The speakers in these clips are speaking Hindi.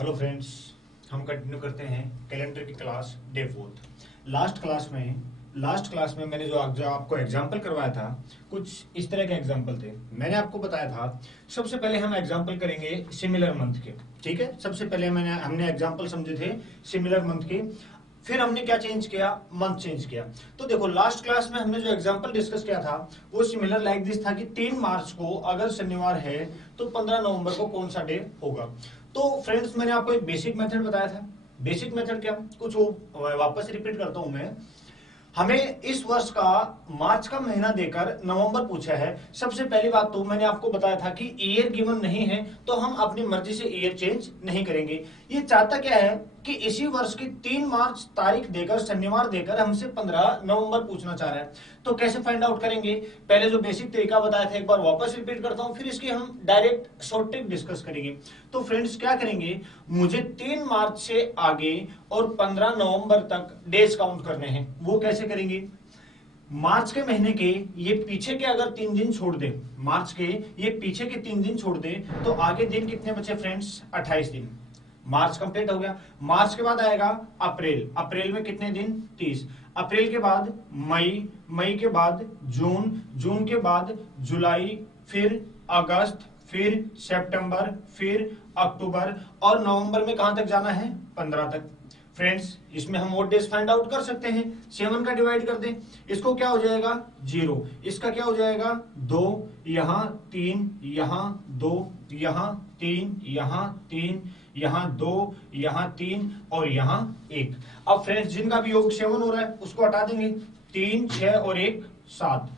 हेलो फ्रेंड्स, हम कंटिन्यू करते हैं कैलेंडर की क्लास डे 4। लास्ट क्लास में मैंने जो आपको एग्जाम्पल करवाया था, कुछ इस तरह के एग्जाम्पल थे। मैंने आपको बताया था सबसे पहले हम एग्जाम्पल करेंगे सिमिलर मंथ के। ठीक है, सबसे पहले हमने एग्जाम्पल समझे थे सिमिलर मंथ के। फिर हमने क्या चेंज किया, मंथ चेंज किया। तो देखो लास्ट क्लास में हमने जो एग्जांपल डिस्कस किया था वो सिमिलर लाइक दिस था कि 3 मार्च को अगर शनिवार है तो 15 नवंबर को कौन सा डे होगा। तो फ्रेंड्स, मैंने आपको एक बेसिक मेथड बताया था। बेसिक मेथड क्या, कुछ वो वापस रिपीट करता हूं मैं। हमें इस वर्ष का मार्च का महीना देकर नवंबर पूछा है। सबसे पहली बात तो मैंने आपको बताया था कि ईयर गिवन नहीं है तो हम अपनी मर्जी से ईयर चेंज नहीं करेंगे। ये चाहता क्या है कि इसी वर्ष की 3 मार्च तारीख देकर, शनिवार देकर हमसे 15 नवंबर पूछना चाह रहा है। तो कैसे फाइंड आउट करेंगे, पहले जो बेसिक तरीका बताया था एक बार वापस रिपीट करता हूं, फिर इसकी हम डायरेक्ट शॉर्ट ट्रिक डिस्कस करेंगे। तो फ्रेंड्स क्या करेंगे, मुझे 3 मार्च से आगे और 15 नवंबर तक डेज काउंट करने हैं। वो कैसे करेंगे, मार्च के महीने के ये पीछे के अगर 3 दिन छोड़ दे, मार्च के ये पीछे के 3 दिन छोड़ दे तो आगे दिन कितने बचे फ्रेंड्स, 28 दिन। मार्च कंप्लीट हो गया। मार्च के बाद आएगा अप्रैल, अप्रैल में कितने दिन, 30। अप्रैल के बाद मई, मई के बाद जून, जून के बाद जुलाई, फिर अगस्त, फिर सितंबर, फिर अक्टूबर, और नवंबर में कहां तक जाना है, 15 तक। फ्रेंड्स, इसमें हम वो डेज फाइंड आउट कर सकते हैं। 7 का डिवाइड कर दें, इसको क्या हो जाएगा 0, इसका क्या हो जाएगा 2, यहां 3, यहां 2, यहां 3, यहां 3, यहां 2, यहां 3 और यहां 1। अब फ्रेंड्स, जिनका भी योग 7 हो रहा है उसको हटा देंगे। 3, 6 और 1 7,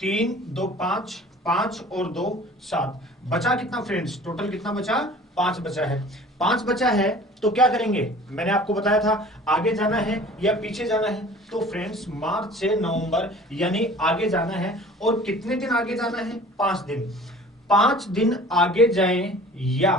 3, 2 5, 5 और 2 7। बचा कितना फ्रेंड्स, टोटल कितना बचा, 5 बचा है। 5 बचा है तो क्या करेंगे, मैंने आपको बताया था आगे जाना है या पीछे जाना है। तो फ्रेंड्स, मार्च से नवंबर यानी आगे जाना है। और कितने दिन आगे जाना है, 5 दिन। 5 दिन आगे जाएं या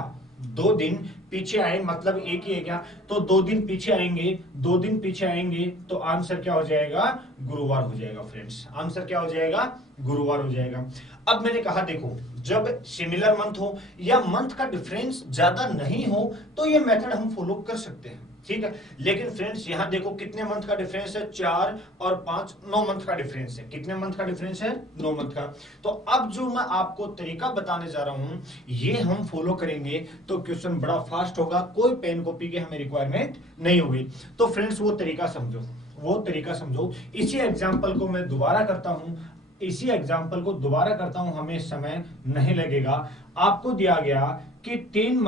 2 दिन पीछे आए, मतलब एक ही है क्या, तो 2 दिन पीछे आएंगे, 2 दिन पीछे आएंगे तो आंसर क्या हो जाएगा, गुरुवार हो जाएगा। फ्रेंड्स, आंसर क्या हो जाएगा, गुरुवार हो जाएगा। अब मैंने कहा देखो, जब सिमिलर मंथ हो या मंथ का डिफरेंस ज्यादा नहीं हो तो ये मेथड हम फॉलो कर सकते हैं, ठीक है। लेकिन फ्रेंड्स यहां देखो कितने मंथ का डिफरेंस है, 4 और 5, 9 मंथ का डिफरेंस है। कितने मंथ का डिफरेंस है, 9 मंथ का। तो अब जो मैं आपको तरीका बताने जा रहा हूं ये हम फॉलो करेंगे तो क्वेश्चन बड़ा फास्ट होगा, कोई पेन कॉपी की हमें रिक्वायरमेंट नहीं होगी। तो फ्रेंड्स वो तरीका समझो, वो तरीका समझो। इसी एग्जाम्पल को मैं दोबारा करता हूं, इसी एग्जाम्पल को दोबारा करता हूं, हमें समय नहीं लगेगा। आपको दिया गया कि 3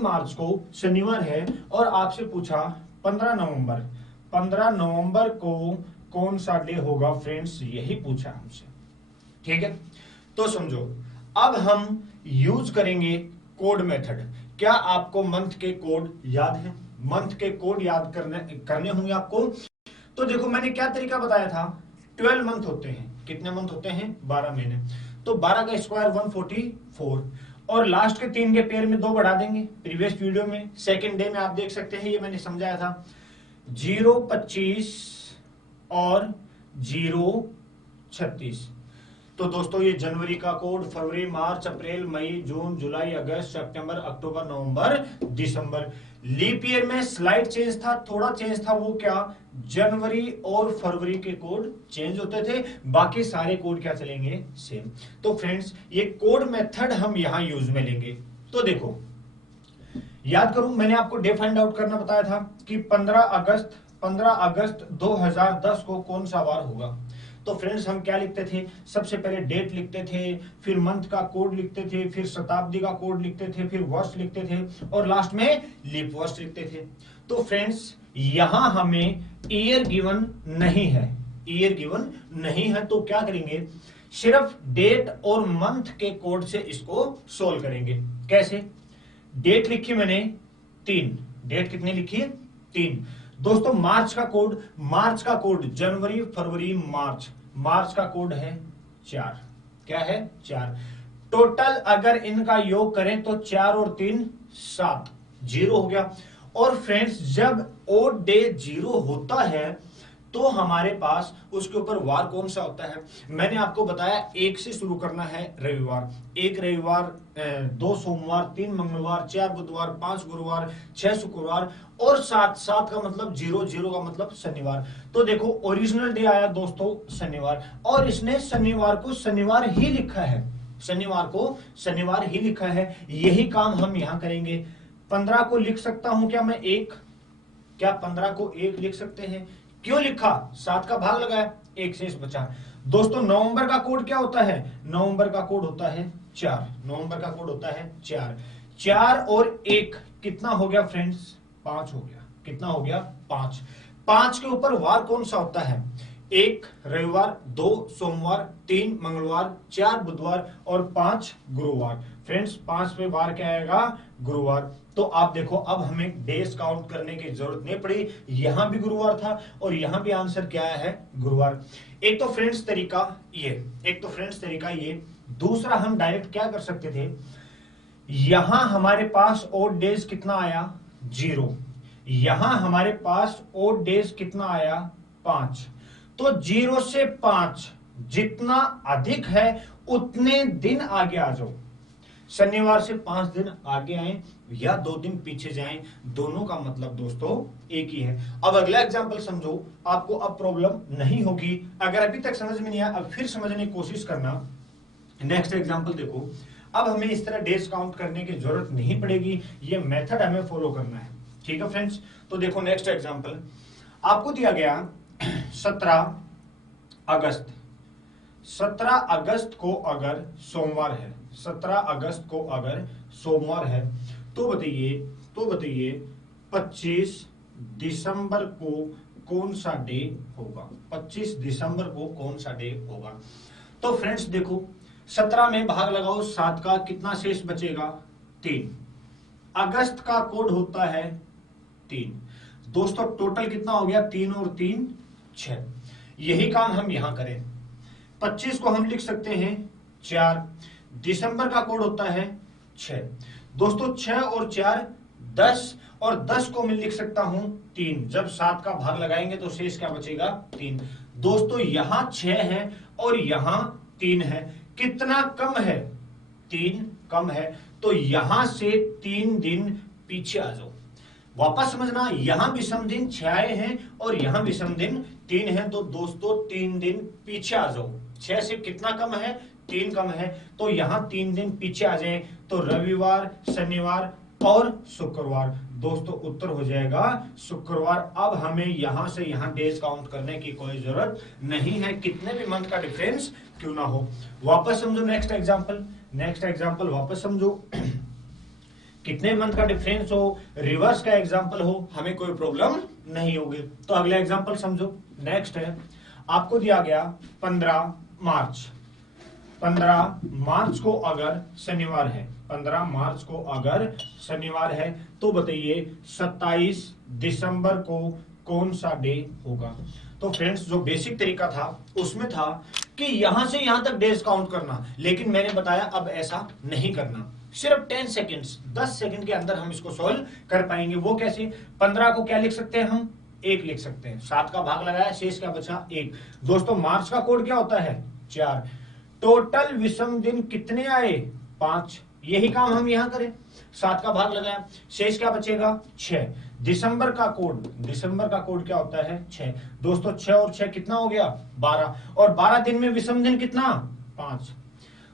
मार्च को शनिवार है और आपसे पूछा 15 नवंबर, 15 नवंबर को कौन सा डे होगा फ्रेंड्स, यही पूछा हमसे, ठीक है। तो समझो, अब हम यूज करेंगे कोड मेथड। क्या आपको मंथ के कोड याद है, मंथ के कोड याद करने होंगे आपको। तो देखो मैंने क्या तरीका बताया था, 12 मंथ होते हैं। कितने मंथ होते हैं, 12 महीने। तो 12 का स्क्वायर 144, और लास्ट के 3 के पेयर में 2 बढ़ा देंगे। प्रीवियस वीडियो में सेकंड डे में आप देख सकते हैं, ये मैंने समझाया था 025 और 036। तो दोस्तों ये जनवरी का कोड, फरवरी, मार्च, अप्रैल, मई, जून, जुलाई, अगस्त, सितंबर, अक्टूबर, नवंबर, दिसंबर। लीप ईयर में स्लाइड चेंज था, थोड़ा चेंज था, वो क्या, जनवरी और फरवरी के कोड चेंज होते थे, बाकी सारे कोड क्या चलेंगे, सेम। तो फ्रेंड्स ये कोड मेथड हम यहां यूज में लेंगे। तो देखो याद करूं, मैंने आपको डे फाइंड आउट करना बताया था कि 15 अगस्त 2010 को कौन सा वार होगा। तो फ्रेंड्स हम क्या लिखते थे, सबसे पहले डेट लिखते थे, फिर मंथ का कोड लिखते थे, फिर शताब्दी का कोड लिखते थे, फिर वर्ष लिखते थे और लास्ट में लीप वर्ष लिखते थे। तो फ्रेंड्स यहां हमें ईयर गिवन नहीं है, ईयर गिवन नहीं है, तो क्या करेंगे, सिर्फ डेट और मंथ के कोड से इसको सोल्व करेंगे। कैसे, डेट लिखी मैंने 3, डेट कितनी लिखी है, 3। दोस्तों मार्च का कोड जनवरी, फरवरी, मार्च का कोड है 4। क्या है, 4। टोटल अगर इनका योग करें तो 4 और 3 7, 0 हो गया। और फ्रेंड्स जब ओड डे 0 होता है तो हमारे पास उसके ऊपर वार कौन सा होता है। मैंने आपको बताया 1 से शुरू करना है रविवार, 1 रविवार, 2 सोमवार, 3 मंगलवार, 4 बुधवार, 5 गुरुवार, 6 शुक्रवार और 7 का मतलब 0 का मतलब शनिवार। तो देखो ओरिजिनल डे आया दोस्तों शनिवार, और इसने शनिवार को शनिवार ही लिखा है, शनिवार को शनिवार ही लिखा है। यही काम हम यहां करेंगे। 15 को लिख सकता हूं क्या मैं 1, क्या 15 को 1 लिख सकते हैं? क्यों लिखा? 7 का भाग लगाया, 1 शेष बचा। दोस्तों नवंबर का कोड क्या होता है? नवंबर का कोड होता है 4, नवंबर का कोड होता है 4। 4 और 1 कितना हो गया फ्रेंड्स? 5 हो गया। कितना हो गया? 5। 5 के ऊपर वार कौन सा होता है? 1 रविवार, 2 सोमवार, 3 मंगलवार, 4 बुधवार और 5 गुरुवार। फ्रेंड्स 5 पे वार क्या आएगा? गुरुवार। तो आप देखो अब हमें डेज काउंट करने की जरूरत नहीं पड़ी, यहां भी गुरुवार था और यहां भी आंसर क्या है? गुरुवार। एक तो फ्रेंड्स तरीका ये, दूसरा हम डायरेक्ट क्या कर सकते थे, यहां हमारे पास ओड डेज कितना आया? 0। यहां हमारे पास ओड डेज कितना आया? 5। तो 0 से 5 जितना अधिक है उतने दिन आगे आ जाओ। शनिवार से 5 दिन आगे आए या 2 दिन पीछे जाएं, दोनों का मतलब दोस्तों एक ही है। अब अगला एग्जांपल समझो, आपको अब प्रॉब्लम नहीं होगी। अगर अभी तक समझ में नहीं आया, अब फिर समझने की कोशिश करना। नेक्स्ट एग्जांपल देखो, अब हमें इस तरह डेज काउंट करने की जरूरत नहीं पड़ेगी, ये मेथड हमें फॉलो करना है। ठीक है फ्रेंड्स, तो देखो नेक्स्ट एग्जांपल आपको दिया गया 17 अगस्त। 17 अगस्त को अगर सोमवार है, 17 अगस्त को अगर सोमवार है, तो बताइए 25 दिसंबर को कौन सा डे होगा? 25 दिसंबर को कौन सा डे होगा? तो फ्रेंड्स देखो 17 में भाग लगाओ 7 का, कितना शेष बचेगा? 3। अगस्त का कोड होता है 3। दोस्तों टोटल कितना हो गया? 3 और 3 6। यही काम हम यहां करें। 25 को हम लिख सकते हैं 4, दिसंबर का कोड होता है 6। दोस्तों 6 और 4 10, और 10 को मैं लिख सकता हूं 3। जब 7 का भाग लगाएंगे तो शेष क्या बचेगा? 3। दोस्तों यहां 6 है और यहां 3 है, कितना कम है? 3 कम है। तो यहां से 3 दिन पीछे आ जाओ। वापस समझना, यहां विषम दिन 6 आए हैं और यहां विषम दिन 3 है, तो दोस्तों 3 दिन पीछे आ जाओ। 6 से कितना कम है? 3 कम है। तो यहां 3 दिन पीछे आ जाए तो रविवार, शनिवार और शुक्रवार। दोस्तों उत्तर हो जाएगा शुक्रवार। अब हमें यहां से यहां डेज काउंट करने की कोई जरूरत नहीं है, कितने भी मंथ का डिफरेंस क्यों ना हो। वापस समझो नेक्स्ट एग्जांपल वापस समझो। कितने मंथ का डिफरेंस हो, रिवर्स का एग्जांपल हो, हमें कोई प्रॉब्लम नहीं होगी। तो अगला एग्जांपल समझो। नेक्स्ट है आपको दिया गया 15 मार्च। 15 मार्च को अगर शनिवार है, 15 मार्च को अगर शनिवार है, तो बताइए 27 दिसंबर को कौन सा डे होगा? तो फ्रेंड्स जो बेसिक तरीका था उसमें था कि यहां से यहां तक डेज काउंट करना, लेकिन मैंने बताया अब ऐसा नहीं करना। सिर्फ 10 सेकेंड्स, 10 सेकंड के अंदर हम इसको सॉल्व कर पाएंगे। वो कैसे? 15 को क्या लिख सकते हैं हम? 1 लिख सकते हैं। 7 का भाग लगाया, शेष क्या बचा? 1। दोस्तों मार्च का कोड क्या होता है? 4। टोटल विषम दिन कितने आए? 5। यही काम हम यहां करें। 7 का भाग लगाया, शेष क्या बचेगा? 6। दिसंबर का कोड क्या होता है? 6। दोस्तों 6 और 6 कितना हो गया? 12। और 12 दिन में विषम दिन कितना? 5।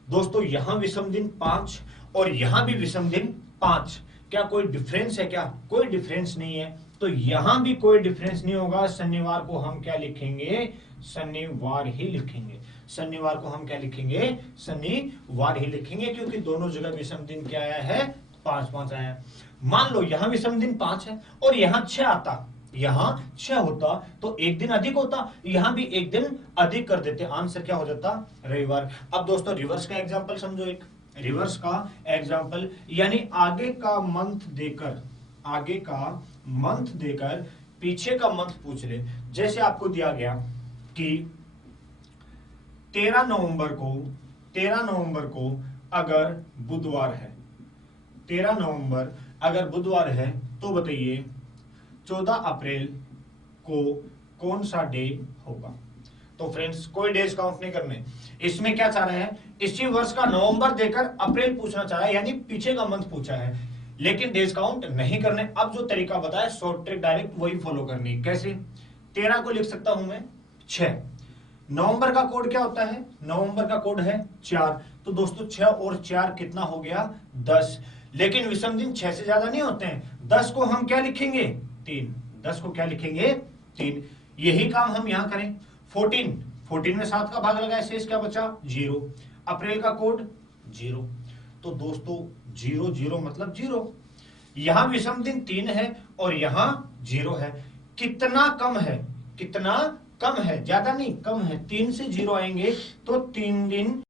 दोस्तों यहां विषम दिन 5 और यहां भी विषम दिन 5। क्या कोई डिफरेंस है? क्या कोई डिफरेंस नहीं है। तो यहां भी कोई डिफरेंस नहीं होगा। शनिवार को हम क्या लिखेंगे? शनिवार ही लिखेंगे। शनिवार को हम क्या लिखेंगे? शनिवार ही लिखेंगे, क्योंकि दोनों जगह विषम दिन क्या आया है? 5 आया है। मान लो यहां विषम दिन 5 है और यहां 6 आता, यहां 6 होता तो एक दिन अधिक होता, यहां भी एक दिन अधिक कर देते, आंसर क्या हो जाता? रविवार। अब दोस्तों रिवर्स का एग्जांपल समझो। एक रिवर्स का एग्जांपल यानी आगे का मंथ देकर पीछे का मंथ पूछ ले। जैसे आपको दिया गया कि 13 नवंबर को अगर बुधवार है, 13 नवंबर अगर बुधवार है, तो बताइए 14 अप्रैल को कौन सा डे होगा। तो फ्रेंड्स कोई डेज काउंट नहीं करने, इसमें क्या चाह रहे हैं, इसी वर्ष का नवंबर देकर अप्रैल पूछना चाह रहा है, यानी पीछे का मंथ पूछा है, लेकिन डेज काउंट नहीं करने। अब जो तरीका बताया शॉर्ट ट्रिक डायरेक्ट वही फॉलो करनी है। कैसे, 13 को लिख सकता हूं मैं 6। नवंबर का कोड क्या होता है, नवंबर का कोड है 4। तो दोस्तों 6 और 4 कितना हो गया, 10। लेकिन विषम दिन 6 से ज्यादा नहीं होते हैं। 10 को हम क्या लिखेंगे, 3। 10 को क्या लिखेंगे, 3। यही काम हम यहां करें। 14 में 7 का भाग लगा, शेष क्या बचा, 0। अप्रैल का कोड 0। तो दोस्तों 0 0 मतलब 0। यहां विषम दिन 3 है और यहां 0 है। कितना कम है, कितना कम है, ज्यादा नहीं कम है। 3 से 0 आएंगे तो 3 दिन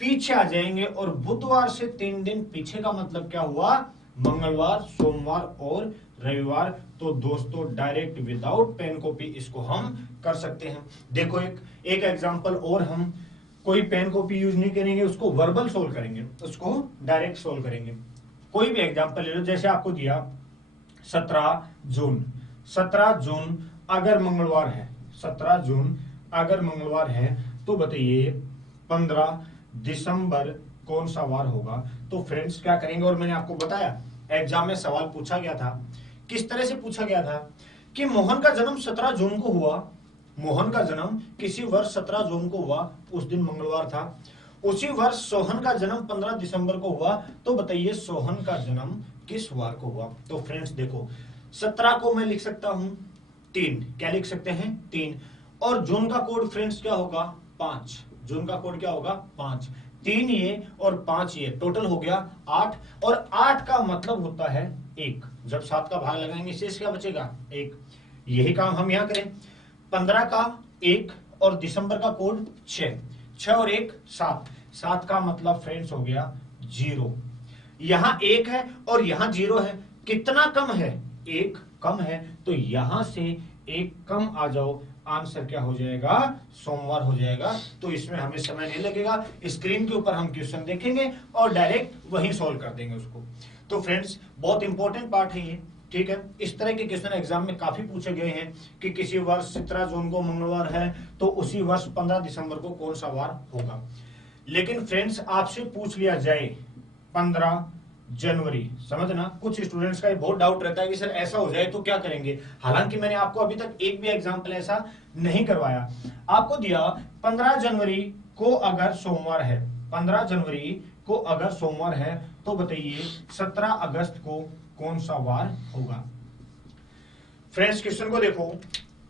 पीछे आ जाएंगे, और बुधवार से 3 दिन पीछे का मतलब क्या हुआ, मंगलवार, सोमवार और रविवार। तो दोस्तों डायरेक्ट विदाउट पेन कॉपी इसको हम कर सकते हैं। देखो एक एग्जांपल और, हम कोई पेन कॉपी यूज नहीं करेंगे, उसको वर्बल सोल्व करेंगे, उसको डायरेक्ट सोल्व करेंगे। कोई भी एग्जांपल ले लो, जैसे आपको दिया 17 जून। 17 जून अगर मंगलवार है, 17 जून अगर मंगलवार है, तो बताइए 15 दिसंबर कौन सा वार होगा। तो फ्रेंड्स क्या करेंगे, और मैंने आपको बताया एग्जाम में सवाल पूछा गया था, किस तरह से पूछा गया था कि मोहन का जन्म 17 जून को हुआ, मोहन का जन्म किसी वर्ष 17 जून को हुआ, उस दिन मंगलवार था। उसी वर्ष सोहन का जन्म 15 दिसंबर को हुआ, तो बताइए सोहन का जन्म किस वार को हुआ। तो फ्रेंड्स देखो 17 को मैं लिख सकता हूं 3, क्या लिख सकते हैं 3, और जून का कोड फ्रेंड्स क्या होगा 5, जून का कोड क्या होगा 5। 3 ये और 5 ये, टोटल हो गया 8, और 8 का मतलब होता है 1। जब 7 का भाग लगाएंगे शेष क्या बचेगा 1। यही काम हम यहां करें, 15 का 1 और दिसंबर का कोड 6, 6 और 1 7, 7 का मतलब फ्रेंड्स हो गया 0। यहां 1 है और यहां 0 है, कितना कम है 1 कम है, तो यहां से 1 कम आ जाओ, आंसर क्या हो जाएगा, सोमवार हो जाएगा। तो इसमें हमें समय नहीं लगेगा, स्क्रीन के ऊपर हम क्वेश्चन देखेंगे और डायरेक्ट वहीं सॉल्व कर देंगे उसको। तो फ्रेंड्स बहुत इंपॉर्टेंट पार्ट है ये, ठीक है। इस तरह के क्वेश्चन एग्जाम में काफी पूछे गए हैं कि किसी वर्ष 17 जून को मंगलवार है, तो उसी वर्ष 15 दिसंबर को कौन सा वार होगा। लेकिन फ्रेंड्स आपसे पूछ लिया जाए 15 जनवरी, समझना कुछ स्टूडेंट्स का बहुत डाउट रहता है कि सर ऐसा हो जाए तो क्या करेंगे। हालांकि मैंने आपको अभी तक एक भी एग्जांपल ऐसा नहीं करवाया। आपको दिया 15 जनवरी को अगर सोमवार है, 15 जनवरी को अगर सोमवार है, तो बताइए 17 अगस्त को कौन सा वार होगा। फ्रेंड्स क्वेश्चन को देखो,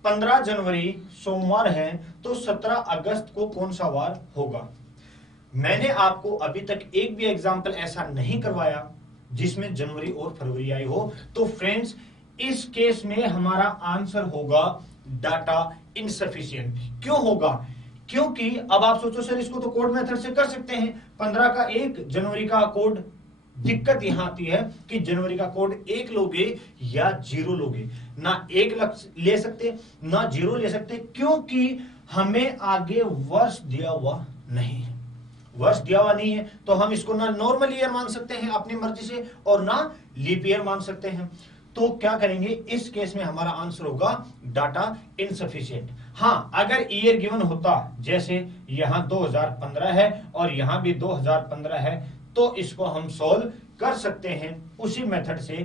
15 जनवरी सोमवार है, तो 17 अगस्त को कौन सा वार होगा। मैंने आपको अभी तक एक भी एग्जाम्पल ऐसा नहीं करवाया जिसमें जनवरी और फरवरी आई हो। तो फ्रेंड्स इस केस में हमारा आंसर होगा डाटा इनसफिशिएंट। क्यों होगा, क्योंकि अब आप सोचो सर इसको तो कोड मेथड से कर सकते हैं, 15 का 1 जनवरी का कोड। दिक्कत यहां आती है कि जनवरी का कोड 1 लोगे या 0 लोगे, ना 1 ले सकते ना 0 ले सकते, क्योंकि हमें आगे वर्ष दिया हुआ नहीं है। वर्ष दिया हुआ नहीं है तो हम इसको ना नॉर्मल ईयर मान सकते हैं अपनी मर्जी से, और ना लीप ईयर मान सकते हैं। तो क्या करेंगे, इस केस में हमारा आंसर होगा डाटा इनसफिशिएंट। हाँ अगर ईयर गिवन होता, जैसे यहां 2015 है और यहां भी 2015 है, तो इसको हम सॉल्व कर सकते हैं उसी मेथड से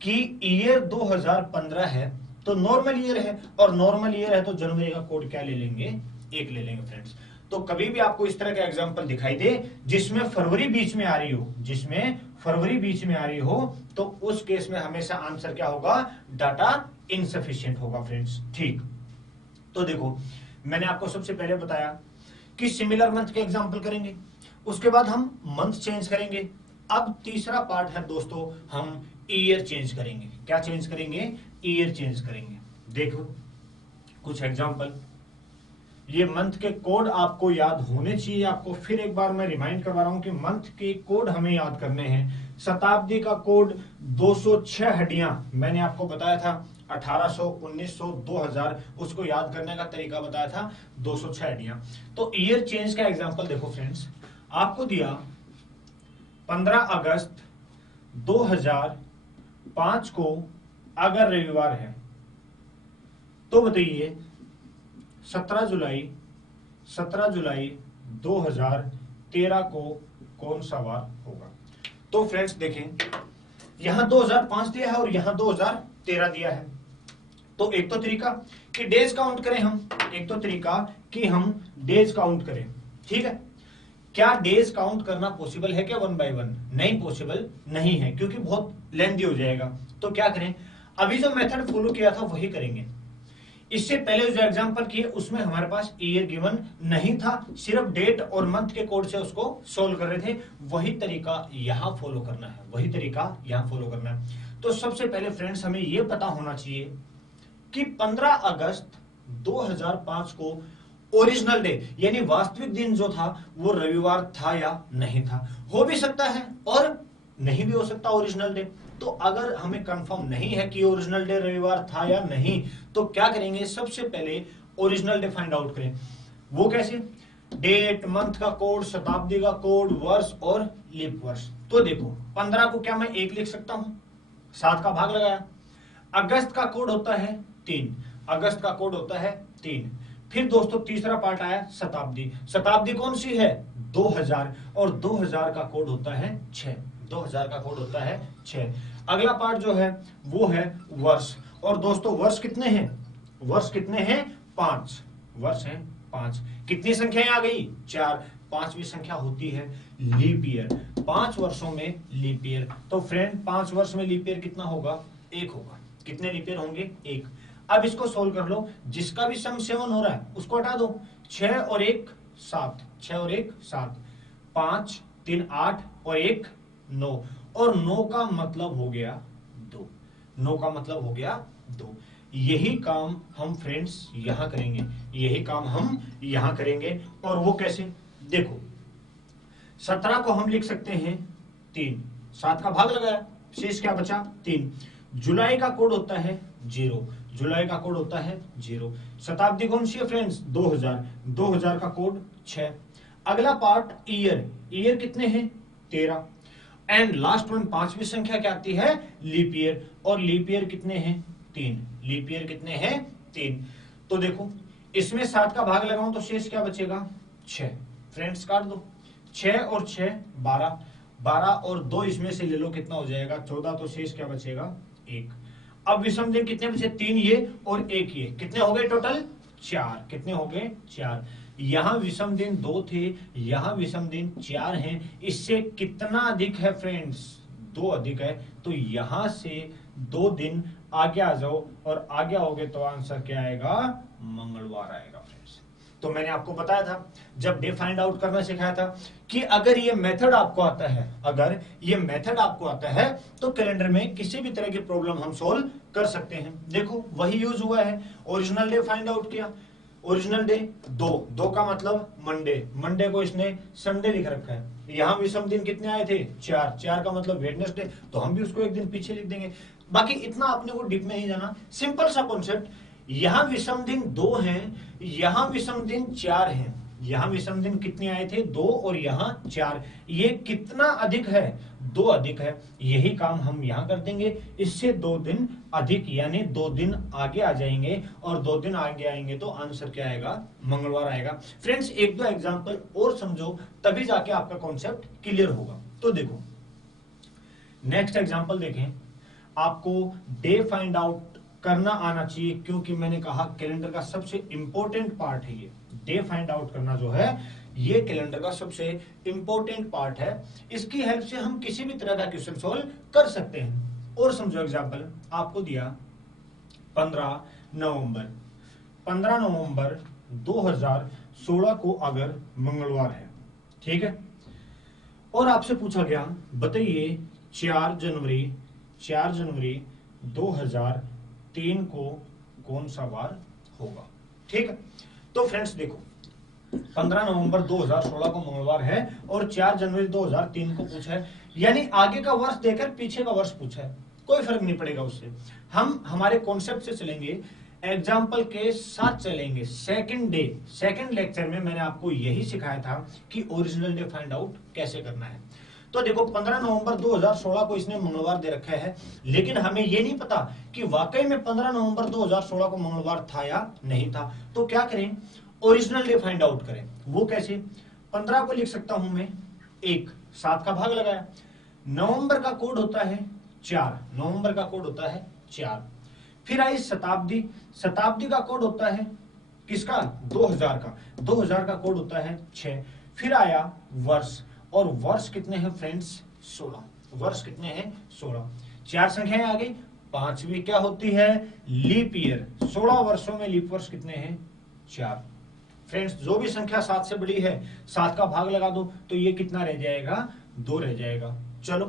कि ईयर 2015 है तो नॉर्मल ईयर है, और नॉर्मल ईयर है तो जनवरी का कोड क्या ले लेंगे, 1 ले लेंगे फ्रेंड्स। तो कभी भी आपको इस तरह का एग्जांपल दिखाई दे जिसमें फरवरी बीच में आ रही हो, जिसमें फरवरी बीच में आ रही हो, तो उस केस में हमेशा आंसर क्या होगा, डाटा इनसफिशिएंट होगा फ्रेंड्स। ठीक, तो देखो मैंने आपको सबसे पहले बताया कि सिमिलर मंथ के एग्जांपल करेंगे, उसके बाद हम मंथ चेंज करेंगे। अब तीसरा पार्ट है दोस्तों, हम ईयर चेंज करेंगे। क्या चेंज करेंगे, ईयर चेंज करेंगे। देखो कुछ एग्जांपल, ये मंथ के कोड आपको याद होने चाहिए। आपको फिर एक बार मैं रिमाइंड करवा रहा हूं कि मंथ के कोड हमें याद करने हैं। शताब्दी का कोड 206 हड्डियां मैंने आपको बताया था, 1800, 1900, 2000, उसको याद करने का तरीका बताया था 206 हड्डियां। तो ईयर चेंज का एग्जांपल देखो फ्रेंड्स, आपको दिया 15 अगस्त 2005 को अगर रविवार है, तो बताइए 17 जुलाई 2013 को कौन सा वार होगा? तो फ्रेंड्स देखें, यहां 2005 दिया है और यहां 2013 दिया है। तो एक तो तरीका कि डेज काउंट करें हम, एक तो तरीका कि हम डेज काउंट करें, ठीक है। क्या डेज काउंट करना पॉसिबल है क्या 1 बाय 1? नहीं, पॉसिबल नहीं है, क्योंकि बहुत लेंथी हो जाएगा। तो क्या करें, अभी जो मेथड फॉलो किया था वही करेंगे। इससे पहले जो एग्जांपल किए उसमें हमारे पास ईयर गिवन नहीं था, सिर्फ डेट और मंथ के कोड से उसको सोल्व कर रहे थे। वही तरीका यहां फॉलो करना है, वही तरीका यहां फॉलो करना है। तो सबसे पहले फ्रेंड्स हमें यह पता होना चाहिए कि 15 अगस्त 2005 को ओरिजिनल डे यानी वास्तविक दिन जो था वो रविवार था या नहीं था। हो भी सकता है और नहीं भी हो सकता ओरिजिनल डे। तो अगर हमें कंफर्म नहीं है कि ओरिजिनल डे रविवार था या नहीं, तो क्या करेंगे, सबसे पहले ओरिजिनल डे फाइंड आउट करें। वो कैसे? डेट, मंथ का कोड, शताब्दी का कोड, वर्ष और लीप वर्ष। तो देखो 15 को क्या मैं 1 लिख सकता हूं, 7 का भाग लगाया। अगस्त का कोड होता है 3, अगस्त का कोड होता है 3। फिर दोस्तों तीसरा पार्ट आया शताब्दी। शताब्दी कौन सी है? 2000, और 2000 का कोड होता है 6, 2000 का कोड होता है 6। अगला पार्ट जो है वो है वर्ष। और दोस्तों वर्ष कितने हैं? वर्ष कितने हैं? 5 वर्ष हैं 5। कितनी संख्याएं आ गई? 4। 5वीं संख्या होती है लीप ईयर। 5 वर्षों में लीप ईयर। तो फ्रेंड 5 वर्ष में लीप ईयर कितना होगा? 1 होगा। कितने लीप ईयर होंगे? 1। अब इसको सोल्व कर लो, जिसका भी सम 7 हो रहा है उसको हटा दो। 6 और 1 7, 6 और 1 7, 5 3 8 और 1 9, और 9 का मतलब हो गया 2। 9 का मतलब हो गया 2। यही काम हम फ्रेंड्स यहां करेंगे, यही काम हम यहां करेंगे। और वो कैसे? देखो 17 को हम लिख सकते हैं 3, 7 का भाग लगाया, शेष क्या बचा? 3। जुलाई का कोड होता है 0, जुलाई का कोड होता है 0। शताब्दी कौन सी है फ्रेंड्स? 2000, 2000 का कोड 6। अगला पार्ट ईयर, ईयर कितने हैं? 13। एंड लास्ट वन 5वीं संख्या क्या आती है? Leap year. और लीप ईयर कितने हैं? 3। लीप ईयर कितने हैं? 3। तो देखो इसमें 7 का भाग लगाऊं तो शेष क्या बचेगा? 6। फ्रेंड्स काट दो, 6 और 6 12, 12 और 2 इसमें से ले लो, कितना हो जाएगा? 14। तो शेष क्या बचेगा? 1। अब विषम दिन कितने बचे? 3 ये और 1 ये, कितने हो गए टोटल? 4। कितने हो गए? 4। यहां विषम दिन 2 थे, यहां विषम दिन 4 हैं। इससे कितना अधिक है फ्रेंड्स? 2 अधिक है। तो यहां से 2 दिन आगे आ जाओ, और आगे आओगे तो आंसर क्या आएगा? मंगलवार आएगा फ्रेंड्स। तो मैंने आपको बताया था जब डे फाइंड आउट करना सिखाया था कि अगर ये मेथड आपको आता है, अगर ये मेथड आपको आता है तो कैलेंडर में किसी भी तरह की प्रॉब्लम हम सोल्व कर सकते हैं। देखो वही यूज हुआ है। ओरिजिनल डे फाइंड आउट किया, ओरिजिनल डे 2 का मतलब मंडे, मंडे को इसने संडे लिख रखा है। यहां विषम दिन कितने आए थे? 4 का मतलब वेडनेसडे, तो हम भी उसको एक दिन पीछे लिख देंगे। बाकी इतना आपने को डीप में नहीं जाना, सिंपल सा कॉन्सेप्ट। यहां विषम दिन 2 हैं, यहां विषम दिन 4 हैं। यहां विषम दिन कितने आए थे? 2, और यहां 4। ये कितना अधिक है? 2 अधिक है। यही काम हम यहां कर देंगे। इससे 2 दिन अधिक यानी 2 दिन आगे आ जाएंगे, और 2 दिन आगे आएंगे तो आंसर क्या आएगा? मंगलवार आएगा। फ्रेंड्स एक दो एग्जांपल और समझो, तभी जाके आपका कॉन्सेप्ट क्लियर होगा। तो देखो नेक्स्ट एग्जांपल देखें। आपको डे फाइंड आउट करना आना चाहिए, क्योंकि मैंने कहा कैलेंडर का सबसे इंपॉर्टेंट पार्ट है ये। डे फाइंड आउट करना जो है ये कैलेंडर का सबसे इंपॉर्टेंट पार्ट है। इसकी हेल्प से हम किसी भी तरह का क्वेश्चन सोल्व कर सकते हैं। और समझो एग्जांपल आपको दिया 15 नवंबर, 15 नवंबर 2016 को अगर मंगलवार है, ठीक है, और आपसे पूछा गया बताइए 4 जनवरी 2003 को कौन सा वार होगा? ठीक है। तो फ्रेंड्स देखो 15 नवंबर 2016 को मंगलवार है और 4 जनवरी 2003 को पूछा है, यानी आगे का वर्ष देकर पीछे का वर्ष पूछा है। कोई फर्क नहीं पड़ेगा उससे, हम हमारे कॉन्सेप्ट से चलेंगे, एग्जाम्पल के साथ चलेंगे। सेकंड लेक्चर में मैंने आपको यही सिखाया था कि ओरिजिनल डे फाइंड आउट कैसे करना है। तो देखो 15 नवंबर 2016 को इसने मंगलवार दे रखा है, लेकिन हमें यह नहीं पता कि वाकई में 15 नवंबर 2016 को मंगलवार था या नहीं था। तो क्या करें, ओरिजिनल डे फाइंड आउट करें। वो कैसे, 15 को लिख सकता हूं मैं 1, 7 का भाग लगाया, नवंबर का कोड होता है 4, नवंबर का कोड होता है 4। फिर आई शताब्दी, शताब्दी का कोड होता है किसका, 2000 का, 2000 का कोड होता है 6। फिर आया वर्ष, और वर्ष कितने हैं फ्रेंड्स, 16, वर्ष कितने हैं 16। 4 संख्याएं आ गई, 5वीं क्या होती है, लीप ईयर। 16 वर्षों में लीप वर्ष कितने हैं, 4। फ्रेंड्स जो भी संख्या 7 से बड़ी है 7 का भाग लगा दो, तो ये कितना रह जाएगा, 2 रह जाएगा। चलो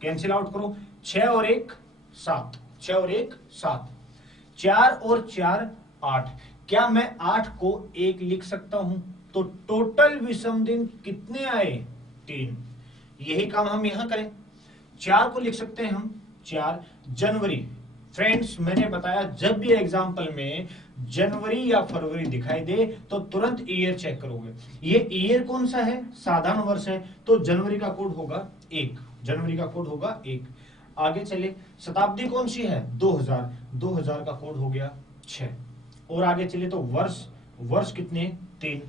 कैंसिल आउट करो, 6 और 1 7, 6 और 1 7, 4 और 4 8। क्या मैं 8 को 1 लिख सकता हूं, तो टोटल विषम दिन कितने आए, 3। यही काम हम यहां करें, 4 को लिख सकते हैं हम 4 जनवरी। फ्रेंड्स मैंने बताया जब भी एग्जाम्पल में जनवरी या फरवरी दिखाई दे तो तुरंत ईयर चेक करोगे। ये ईयर कौन सा है, साधारण वर्ष है, तो जनवरी का कोड होगा 1, जनवरी का कोड होगा 1। आगे चले, शताब्दी कौन सी है, 2000, 2000 का कोड हो गया 6। और आगे चले तो वर्ष, वर्ष कितने, 3।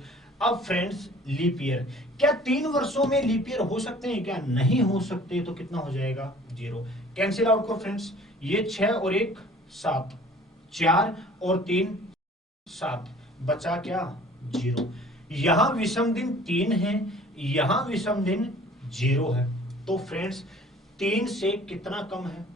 अब फ्रेंड्स लीप ईयर, क्या 3 वर्षों में लीप ईयर हो सकते हैं, क्या नहीं हो सकते, तो कितना हो जाएगा, 0। कैंसिल आउट करो फ्रेंड्स, ये 6 और 1 7, 4 और 3 7, बचा क्या, 0। यहां विषम दिन 3 है, यहां विषम दिन 0 है, तो फ्रेंड्स 3 से कितना कम है,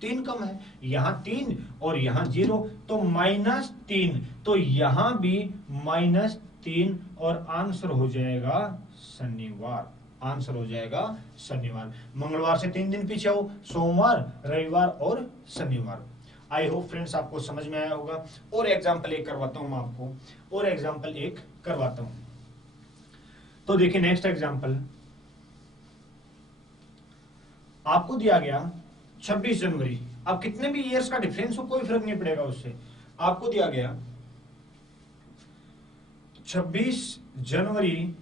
3 कम है, यहां 3 और यहां 0, तो -3, तो यहां भी -3, और आंसर हो जाएगा शनिवार, आंसर हो जाएगा शनिवार। मंगलवार से 3 दिन पीछे हो, सोमवार, रविवार और शनिवार। आई होप फ्रेंड्स आपको समझ में आया होगा। और एग्जाम्पल एक करवाता हूं मैं आपको, और एग्जाम्पल एक करवाता हूं। तो देखिए नेक्स्ट एग्जाम्पल आपको दिया गया 26 जनवरी। अब कितने भी ईयर्स का डिफरेंस हो कोई फर्क नहीं पड़ेगा उससे। आपको दिया गया 26 जनवरी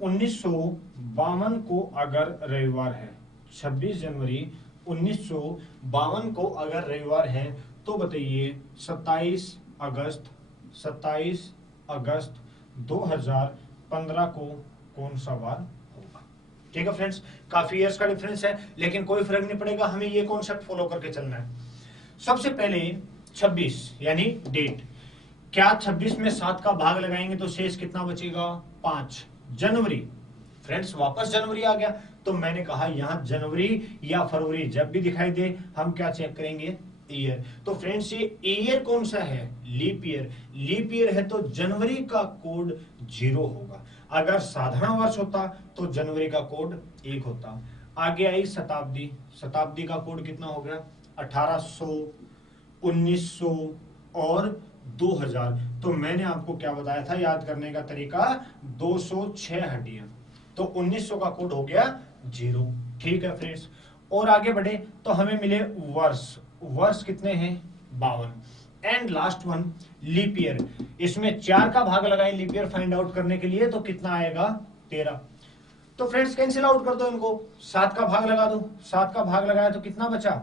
1952 को अगर रविवार है, 26 जनवरी 1952 को अगर रविवार है, तो बताइए 27 अगस्त 2015 को कौन सा वार होगा। ठीक है फ्रेंड्स, काफी ईयर्स का डिफरेंस है, लेकिन कोई फर्क नहीं पड़ेगा, हमें ये कॉन्सेप्ट फॉलो करके चलना है। सबसे पहले 26 यानी डेट, क्या 26 में 7 का भाग लगाएंगे तो शेष कितना बचेगा, 5। जनवरी, फ्रेंड्स वापस जनवरी आ गया, तो मैंने कहा यहां जनवरी या फरवरी जब भी दिखाई दे हम क्या चेक करेंगे, ईयर। तो फ्रेंड्स ये ईयर कौन सा है, लीप ईयर। लीप ईयर है तो जनवरी का कोड 0 होगा। अगर साधारण वर्ष होता तो जनवरी का कोड 1 होता। आगे आई शताब्दी, शताब्दी का कोड कितना हो गया, 1800, 1900 और 2000। तो मैंने आपको क्या बताया था याद करने का तरीका, 206 हड्डियां, तो 1900 का कोड हो गया 0। ठीक है फ्रेंड्स, और आगे बढ़े तो हमें मिले वर्ष, वर्ष कितने हैं, 52। And last one leap year, इसमें 4 का भाग लगाए लीप ईयर फाइंड आउट करने के लिए, तो कितना आएगा, 13। तो फ्रेंड्स कैंसिल आउट कर दो इनको, 7 का भाग लगा दो, 7 का भाग लगाया तो कितना बचा,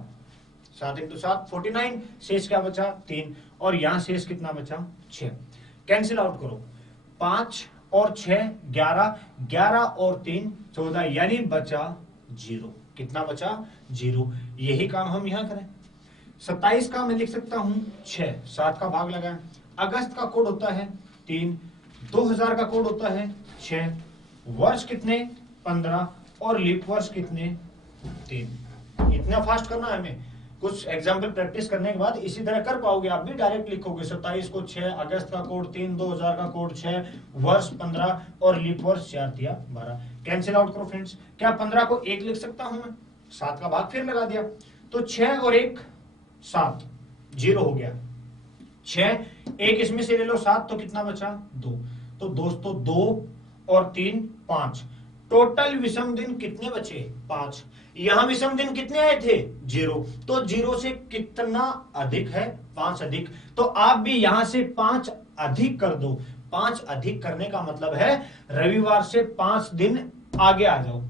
7 × 7 49, शेष क्या बचा, 3, और यहां शेष कितना बचा, 6। कैंसिल आउट करो, 5 और 6 11, 11 और 3 14, यानी बचा 0। कितना बचा, 0। यही काम हम यहां करें। 27 का मैं लिख सकता हूं 6, 7 का भाग लगाएं। अगस्त का कोड होता है 3, 2000 का कोड होता है 6, वर्ष कितने, 15, और लीप वर्ष कितने, 3। इतना फास्ट करना है हमें, कुछ एग्जाम्पल प्रैक्टिस करने के बाद इसी तरह कर पाओगे आप भी, डायरेक्ट लिखोगे 27 को 6, अगस्त का कोड 3, 2000 का कोड 6, वर्ष 15 और लीप वर्ष 4 दिया 12। कैंसिल आउट करो फ्रेंड्स, क्या 15 को 1 लिख सकता हूं मैं, 7 का भाग फिर लगा दिया, तो 6 और 1 7, 0 हो गया। 6, 1 इसमें से ले लो 7, तो कितना बचा, 2। तो दोस्तों 2 और 3 5, टोटल विषम दिन कितने बचे, 5। यहां विषम दिन कितने आए थे, 0। तो 0 से कितना अधिक है, 5 अधिक। तो आप भी यहां से 5 अधिक कर दो। 5 अधिक करने का मतलब है रविवार से 5 दिन आगे आ जाओ।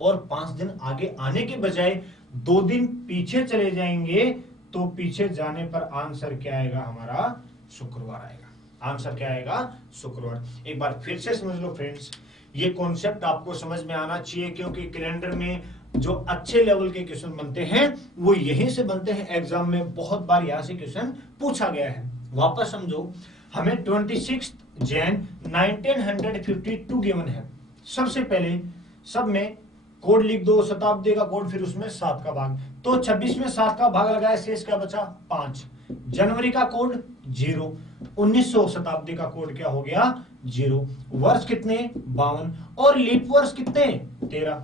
और 5 दिन आगे आने के बजाय 2 दिन पीछे चले जाएंगे तो पीछे जाने पर आंसर क्या आएगा हमारा? शुक्रवार आएगा। आंसर क्या आएगा? शुक्रवार। एक बार फिर से समझ लो फ्रेंड्स, ये कॉन्सेप्ट आपको समझ में आना चाहिए, क्योंकि कैलेंडर में जो अच्छे लेवल के क्वेश्चन बनते हैं वो यहीं से बनते हैं। एग्जाम में बहुत बार यहां से क्वेश्चन पूछा गया है। वापस समझो, हमें 26 जैन 1952 गिवन है। सबसे पहले सब में कोड लिख दो, शताब्दी का कोड, फिर उसमें 7 का भाग। तो 26 में 7 का भाग लगाया, शेष क्या बचा? 5। जनवरी का कोड 0, 1900 शताब्दी का कोड क्या हो गया? 0। वर्ष कितने? 52। और लीप वर्ष कितने? 13।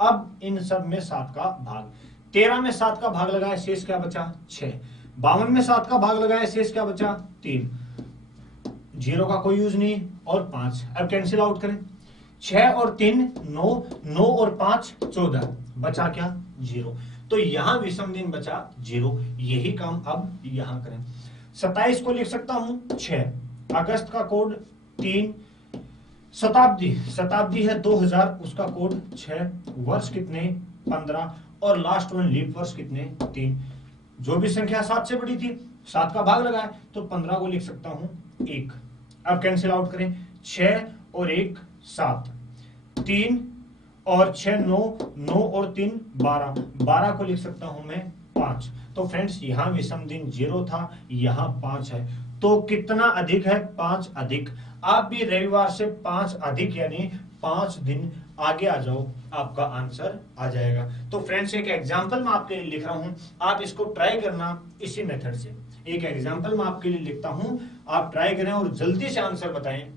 अब इन सब में 7 का भाग, 13 में 7 का भाग लगाया, शेष क्या बचा? 6। 52 में 7 का भाग लगाया, शेष क्या बचा? 3। 0 का कोई यूज नहीं, और 5। अब कैंसिल आउट करें, 6 और 3 9, 9 और 5 14, बचा क्या? 0। तो यहां विषम दिन बचा 0। यही काम अब यहां करें। 27 को लिख सकता हूं 6, अगस्त का कोड 3, शताब्दी है 2000, उसका कोड 6, वर्ष कितने? 15, और लास्ट वन लीप वर्ष कितने? 3। जो भी संख्या 7 से बड़ी थी, 7 का भाग लगाए, तो 15 को लिख सकता हूं 1। अब कैंसिल आउट करें, 6 और 1 7, 3 और 6 9, 9 और 3 12, 12 को लिख सकता हूं मैं 5। तो फ्रेंड्स यहां विषम दिन 0 था, यहां 5 है। तो कितना अधिक है? 5 अधिक। आप भी रविवार से 5 अधिक यानी 5 दिन आगे आ जाओ, आपका आंसर आ जाएगा। तो फ्रेंड्स एक एग्जांपल मैं आपके लिए लिख रहा हूं, आप इसको ट्राई करना इसी मेथड से। एक एग्जांपल मैं आपके लिए लिखता हूं, आप ट्राई करें और जल्दी से आंसर बताएं।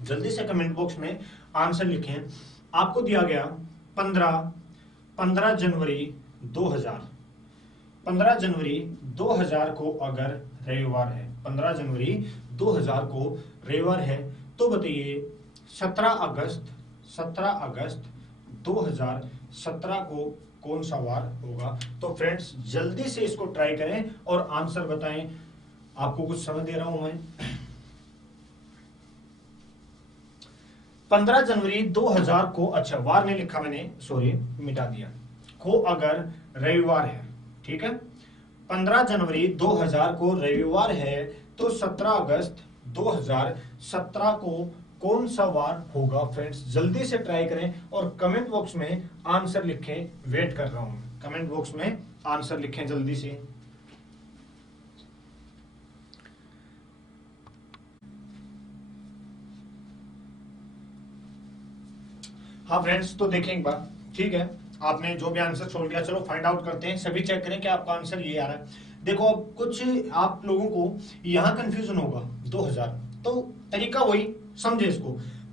जल्दी से कमेंट बॉक्स में आंसर लिखें। आपको दिया गया 15 जनवरी 2000, 15 जनवरी 2000 को अगर रविवार है, 15 जनवरी 2000 को रविवार है, तो बताइए 17 अगस्त 2017 को कौन सा वार होगा? तो फ्रेंड्स जल्दी से इसको ट्राई करें और आंसर बताएं। आपको कुछ समझ दे रहा हूं मैं। 15 जनवरी 2000 को, अच्छा वार नहीं लिखा मैंने, सॉरी मिटा दिया, को अगर रविवार है, ठीक है, 15 जनवरी 2000 को रविवार है, तो 17 अगस्त 2017 को कौन सा वार होगा? फ्रेंड्स जल्दी से ट्राई करें और कमेंट बॉक्स में आंसर लिखें। वेट कर रहा हूं, कमेंट बॉक्स में आंसर लिखें जल्दी से। हाँ फ्रेंड्स, तो देखें एक बार, ठीक है, आपने जो भी आंसर छोड़ दिया, चलो फाइंड आउट करते हैं, सभी चेक करें कि आपका आंसर ये आ रहा है। देखो अब कुछ आप लोगों को यहाँ कंफ्यूजन होगा 2000, तो तरीका वही, समझे इसको।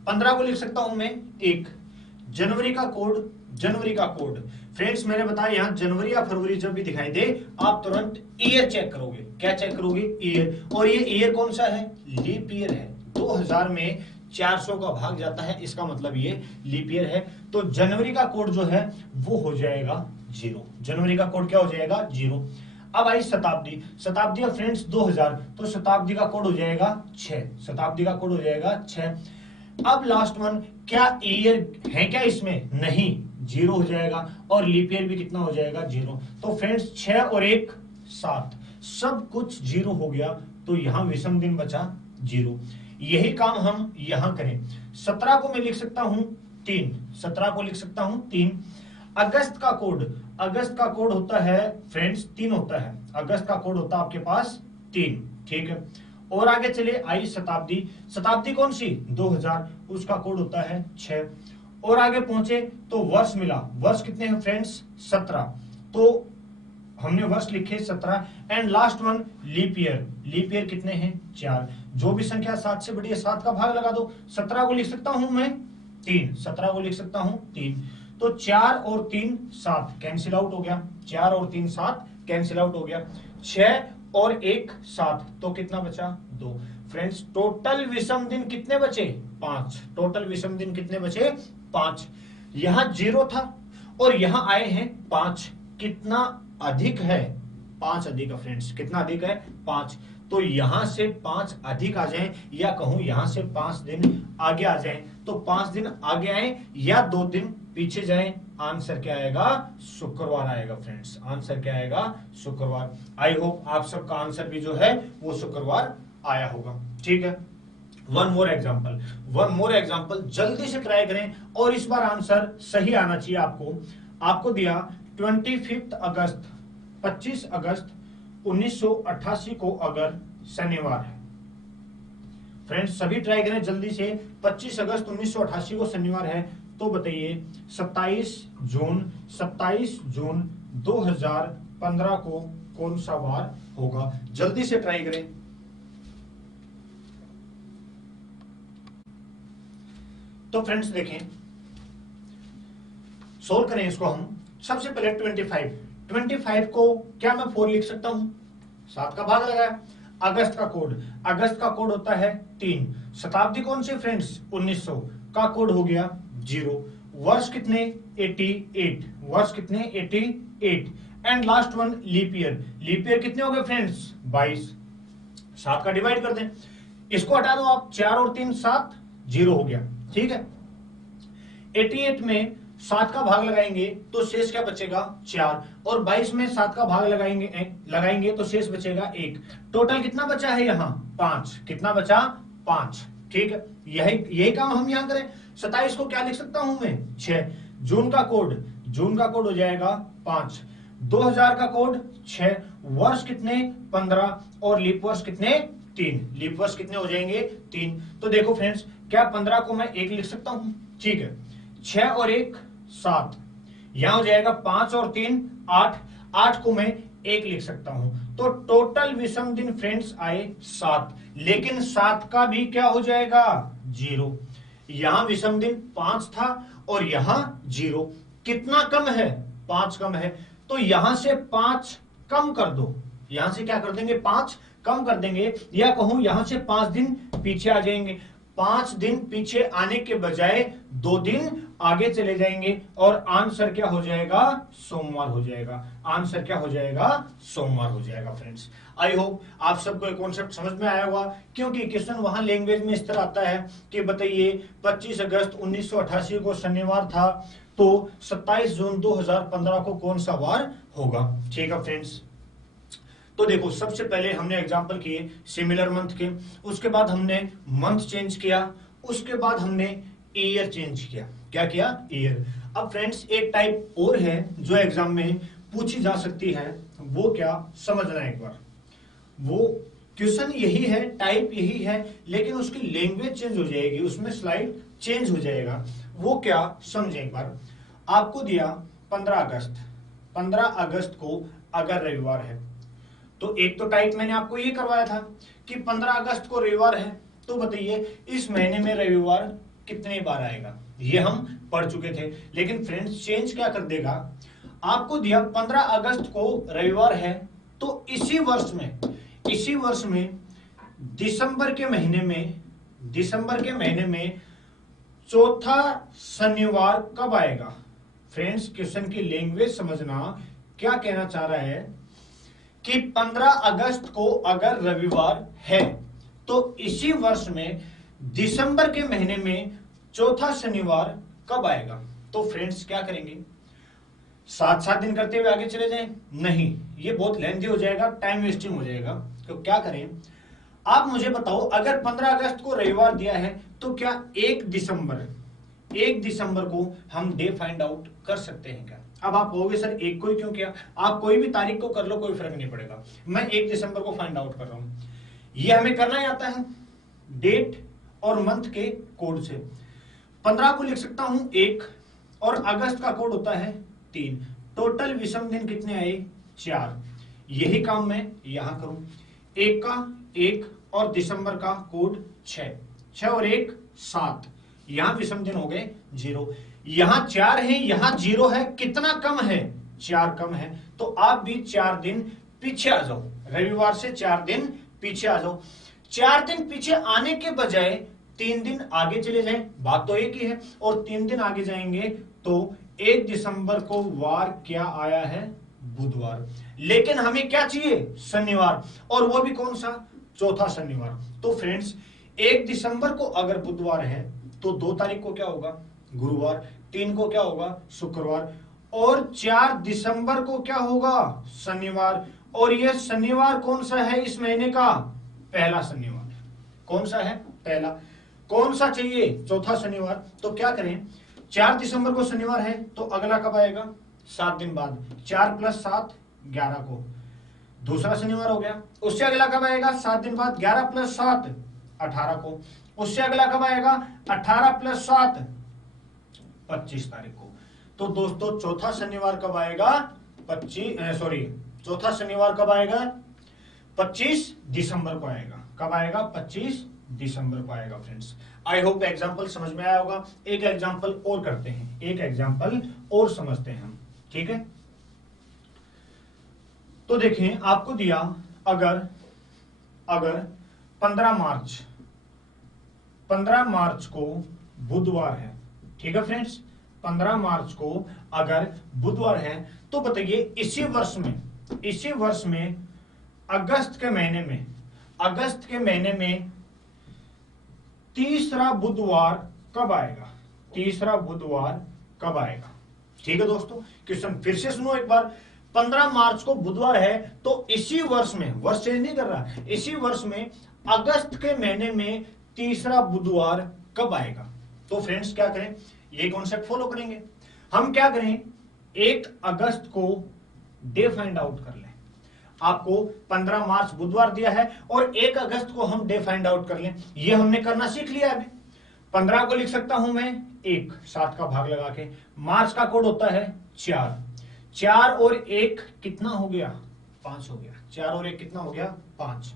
15 को लिख सकता हूं मैं 1, जनवरी का कोड फ्रेंड्स मैंने बताया यहाँ जनवरी या फरवरी जब भी दिखाई दे, आप तुरंत ईयर चेक करोगे। क्या चेक करोगे? ईयर। और ये ईयर कौन सा है? लीप ईयर है। 2000 में 400 का भाग जाता है, इसका मतलब ये लीप ईयर है। तो जनवरी का कोड जो है वो हो जाएगा 0। जनवरी का कोड क्या हो जाएगा? 0। अब आई शताब्दी है फ्रेंड्स 2000, तो शताब्दी का कोड हो जाएगा 6। शताब्दी का कोड हो जाएगा 6। अब लास्ट वन, क्या ईयर है क्या इसमें? नहीं, 0 हो जाएगा। और लीप ईयर भी कितना हो जाएगा? 0। तो फ्रेंड्स 6 और 1 7, सब कुछ 0 हो गया, तो यहां विषम दिन बचा 0। यही काम हम यहां करें। 17 को मैं लिख सकता हूं 3, 17 को लिख सकता हूं 3। अगस्त का कोड होता है फ्रेंड्स 3 होता है। अगस्त का कोड होता है आपके पास 3, ठीक है। और आगे चले, आई शताब्दी कौन सी? 2000, उसका कोड होता है 6। और आगे पहुंचे तो वर्ष मिला, वर्ष कितने हैं फ्रेंड्स? 17, तो हमने वर्ष लिखे 17। And last one leap year कितने हैं? 4। जो भी संख्या 7 से बड़ी है 7 का भाग लगा दो। 17 को लिख सकता हूं मैं 3, 17 को लिख सकता हूं 3। तो 4 और 3 7 कैंसिल आउट हो गया, 4 और 3 7 कैंसिल आउट हो गया। 6 और 1 7, तो कितना बचा? 2। फ्रेंड्स टोटल विषम दिन कितने बचे? 5। टोटल विषम दिन कितने बचे? 5। यहां 0 था और यहां आए हैं 5। कितना अधिक है? 5 अधिक है फ्रेंड्स। कितना अधिक है? 5। तो यहां से 5 अधिक आ जाएं, या कहूं यहां से 5 दिन आगे आ जाएं, तो 5 दिन आगे आए या 2 दिन पीछे जाएं, आंसर क्या आएगा? शुक्रवार आएगा फ्रेंड्स। आंसर क्या आएगा? शुक्रवार। आई होप आप सबका आंसर भी जो है वो शुक्रवार आया होगा। ठीक है, वन मोर एग्जाम्पल जल्दी से ट्राई करें और इस बार आंसर सही आना चाहिए आपको दिया 25 अगस्त 25 अगस्त 1988 को अगर शनिवार है, फ्रेंड्स सभी ट्राई करें जल्दी से। 25 अगस्त 1988 को शनिवार है तो बताइए 27 जून 2015 को कौन सा वार होगा? जल्दी से ट्राई करें। तो फ्रेंड्स देखें, सोल्व करें इसको हम। सबसे पहले 25 को क्या मैं 4 लिख सकता हूं? 7 का भाग लगाया। अगस्त का कोड होता है 3। शताब्दी कौन सी फ्रेंड्स? 1900 का कोड हो गया 0। वर्ष कितने? 88। वर्ष कितने? 88। And last one leap year कितने हो गए फ्रेंड्स? 22। 7 का डिवाइड कर दें, इसको हटा दो आप, 4 और 3 7, 0 हो गया। ठीक है, 88 में 7 का भाग लगाएंगे तो शेष क्या बचेगा? 4। और 22 में 7 का भाग लगाएंगे तो शेष बचेगा 1। टोटल कितना बचा है यहाँ? 5। कितना बचा? 5। ठीक है, यही काम हम यहां करें। 27 को क्या लिख सकता हूं मैं? 6। जून का कोड हो जाएगा 5। 2000 का कोड 6। वर्ष कितने? 15। और लीप वर्ष कितने? 3। लीप वर्ष कितने हो जाएंगे? 3। तो देखो फ्रेंड्स, क्या 15 को मैं 1 लिख सकता हूं? ठीक है, 6 और 1 7, यहां हो जाएगा 5 और 3 8। 8 को मैं 1 लिख सकता हूं। तो टोटल विषम दिन फ्रेंड्स आए 7, लेकिन 7 का भी क्या हो जाएगा? 0। यहां विषम दिन 5 था और यहां 0। कितना कम है? 5 कम है। तो यहां से 5 कम कर दो। यहां से क्या कर देंगे? 5 कम कर देंगे, या कहूं यहां से 5 दिन पीछे आ जाएंगे। 5 दिन पीछे आने के बजाय 2 दिन आगे चले जाएंगे और आंसर क्या हो जाएगा? सोमवार हो जाएगा। आंसर क्या हो जाएगा? सोमवार हो जाएगा फ्रेंड्स। आई होप आप सबको ये कॉन्सेप्ट समझ में आया होगा, क्योंकि क्वेश्चन वहां लैंग्वेज में इस तरह आता है कि बताइए 25 अगस्त 1988 को शनिवार था तो 27 जून 2015 को कौन सा वार होगा? ठीक है फ्रेंड्स, तो देखो सबसे पहले हमने एग्जांपल किए सिमिलर मंथ के, उसके बाद हमने मंथ चेंज किया, उसके बाद हमने ईयर चेंज किया। क्या किया? ईयर। अब फ्रेंड्स एक टाइप और है जो एग्जाम में पूछी जा सकती है, वो क्या समझना एक बार। वो क्वेश्चन यही है, टाइप यही है, लेकिन उसकी लैंग्वेज चेंज हो जाएगी, उसमें स्लाइड चेंज हो जाएगा। वो क्या समझे एक बार। आपको दिया 15 अगस्त को अगर रविवार है, तो एक तो टाइप मैंने आपको ये करवाया था कि 15 अगस्त को रविवार है, तो बताइए इस महीने में रविवार कितने बार आएगा? ये हम पढ़ चुके थे। लेकिन फ्रेंड्स चेंज क्या कर देगा, आपको दिया 15 अगस्त को रविवार है, तो इसी वर्ष में दिसंबर के महीने में चौथा शनिवार कब आएगा? फ्रेंड्स क्वेश्चन की लैंग्वेज समझना, क्या कहना चाह रहा है कि 15 अगस्त को अगर रविवार है तो इसी वर्ष में दिसंबर के महीने में चौथा शनिवार कब आएगा? तो फ्रेंड्स क्या करेंगे, 7 दिन करते हुए आगे चले जाएं? नहीं, ये बहुत लेंथी हो जाएगा, टाइम वेस्टिंग हो जाएगा। तो क्या करें, आप मुझे बताओ, अगर 15 अगस्त को रविवार दिया है तो क्या 1 दिसंबर को हम डे फाइंड आउट कर सकते हैं क्या? अब आप कहोगे सर एक को ही क्यों किया? आप कोई भी तारीख को कर लो, कोई फर्क नहीं पड़ेगा। मैं 1 दिसंबर को फाइंड आउट कर रहा हूं। ये हमें करना ही आता है डेट और मंथ के कोड से। 15 को लिख सकता हूं 1, और अगस्त का कोड होता है 3। टोटल विषम दिन कितने आए? 4। यही काम मैं यहां करूं। 1 का 1 और दिसंबर का कोड 6 और 1 7। यहां विषम दिन हो गए 0। यहां 4 है, यहां 0 है, कितना कम है? 4 कम है। तो आप भी 4 दिन पीछे आ जाओ, रविवार से 4 दिन पीछे आ जाओ। 4 दिन पीछे आने के बजाय 3 दिन आगे चले जाएं, बात तो एक ही है। और 3 दिन आगे जाएंगे तो 1 दिसंबर को वार क्या आया है? बुधवार। लेकिन हमें क्या चाहिए? शनिवार, और वो भी कौन सा? चौथा शनिवार। तो फ्रेंड्स 1 दिसंबर को अगर बुधवार है तो 2 तारीख को क्या होगा? गुरुवार। 3 को क्या होगा शुक्रवार, और 4 दिसंबर को क्या होगा शनिवार। और ये शनिवार कौन सा है इस महीने का, पहला शनिवार। कौन सा है, पहला। कौन सा चाहिए, चौथा शनिवार। तो क्या करें, 4 दिसंबर को शनिवार है तो अगला कब आएगा, 7 दिन बाद। 4 + 7 11 को दूसरा शनिवार हो गया। उससे अगला कब आएगा, 7 दिन बाद। 11 + 7 18 को। उससे अगला कब आएगा, 18 + 7 25 तारीख को। तो दोस्तों चौथा शनिवार कब आएगा, चौथा शनिवार कब आएगा, 25 दिसंबर को आएगा। कब आएगा, 25 दिसंबर को आएगा। फ्रेंड्स आई होप एग्जाम्पल समझ में आया होगा। एक एग्जाम्पल और करते हैं, एक एग्जाम्पल और समझते हैं हम, ठीक है। तो देखें आपको दिया, अगर 15 मार्च को बुधवार है, ठीक है फ्रेंड्स, 15 मार्च को अगर बुधवार है तो बताइए इसी वर्ष में अगस्त के महीने में तीसरा बुधवार कब आएगा, तीसरा बुधवार कब आएगा। ठीक है दोस्तों, क्वेश्चन फिर से सुनो एक बार। 15 मार्च को बुधवार है तो इसी वर्ष में, वर्ष चेंज नहीं कर रहा, इसी वर्ष में अगस्त के महीने में तीसरा बुधवार कब आएगा। तो फ्रेंड्स क्या करें, ये कॉन्सेप्ट फॉलो करेंगे। हम क्या करें, 1 अगस्त को डे फाइंड आउट कर लें। आपको 15 मार्च बुधवार दिया है और 1 अगस्त को हम डे फाइंड आउट कर लें। ये हमने करना सीख लिया अभी। 15 को लिख सकता हूं मैं 1, 7 का भाग लगा के। मार्च का कोड होता है 4, 4 और 1 कितना हो गया, 5 हो गया। 4 और 1 कितना हो गया, 5।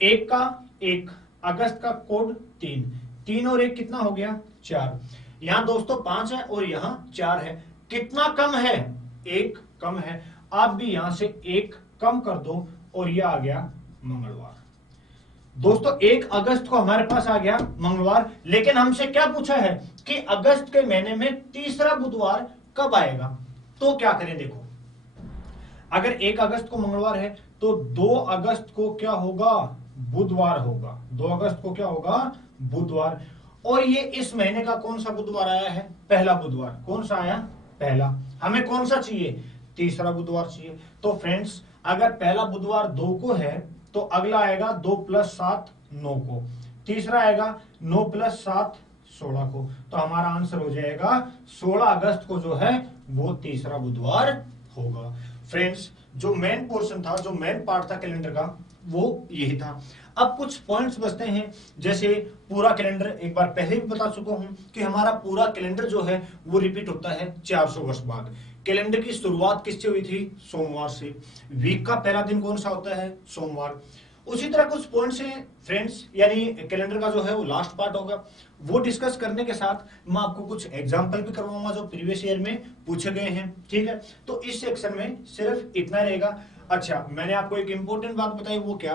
1 का 1, अगस्त का कोड 3, 3 और 1 कितना हो गया, 4। यहां दोस्तों 5 है और यहां 4 है। कितना कम है, 1 कम है। आप भी यहां से 1 कम कर दो और यह आ गया मंगलवार। दोस्तों 1 अगस्त को हमारे पास आ गया मंगलवार, लेकिन हमसे क्या पूछा है कि अगस्त के महीने में तीसरा बुधवार कब आएगा। तो क्या करें, देखो अगर 1 अगस्त को मंगलवार है तो 2 अगस्त को क्या होगा, बुधवार होगा। 2 अगस्त को क्या होगा, बुधवार। और ये इस महीने का कौन सा बुधवार आया है, पहला बुधवार। कौन सा आया, पहला। हमें कौन सा चाहिए, तीसरा बुधवार चाहिए। तो फ्रेंड्स अगर पहला बुधवार 2 को है तो अगला आएगा 2 + 7 9 को। तीसरा आएगा 9 + 7 16 को। तो हमारा आंसर हो जाएगा 16 अगस्त को जो है वो तीसरा बुधवार होगा। फ्रेंड्स जो मेन पोर्शन था, जो मेन पार्ट था कैलेंडर का, वो यही था। अब कुछ पॉइंट्स बचते हैं, जैसे पूरा कैलेंडर एक बार पहले भी बता चुका हूं कि हमारा पूरा कैलेंडर जो है वो रिपीट होता है 400 वर्ष बाद। कैलेंडर की शुरुआत किससे हुई थी, सोमवार से। वीक का पहला दिन कौन सा होता है, सोमवार। उसी तरह कुछ पॉइंट्स हैं फ्रेंड्स, यानी कैलेंडर का जो है वो लास्ट पार्ट होगा। वो डिस्कस करने के साथ मैं आपको कुछ एग्जांपल भी करवाऊंगा जो प्रीवियस ईयर में पूछे गए हैं, ठीक है। तो इस सेक्शन में सिर्फ इतना रहेगा। अच्छा, मैंने आपको एक इंपॉर्टेंट बात बताई, वो क्या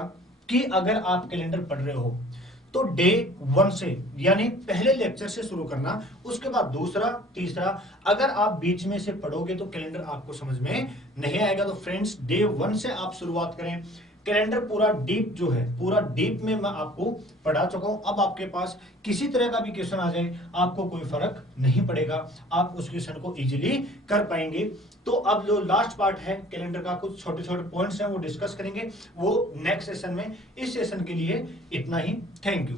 कि अगर आप कैलेंडर पढ़ रहे हो तो डे 1 से, यानी पहले लेक्चर से शुरू करना, उसके बाद दूसरा, तीसरा। अगर आप बीच में से पढ़ोगे तो कैलेंडर आपको समझ में नहीं आएगा। तो फ्रेंड्स डे 1 से आप शुरुआत करें। कैलेंडर पूरा डीप जो है, पूरा डीप में मैं आपको पढ़ा चुका हूं। अब आपके पास किसी तरह का भी क्वेश्चन आ जाए, आपको कोई फर्क नहीं पड़ेगा, आप उस क्वेश्चन को इजीली कर पाएंगे। तो अब जो लास्ट पार्ट है कैलेंडर का, कुछ छोटे छोटे पॉइंट्स हैं वो डिस्कस करेंगे, वो नेक्स्ट सेशन में। इस सेशन के लिए इतना ही। Thank you.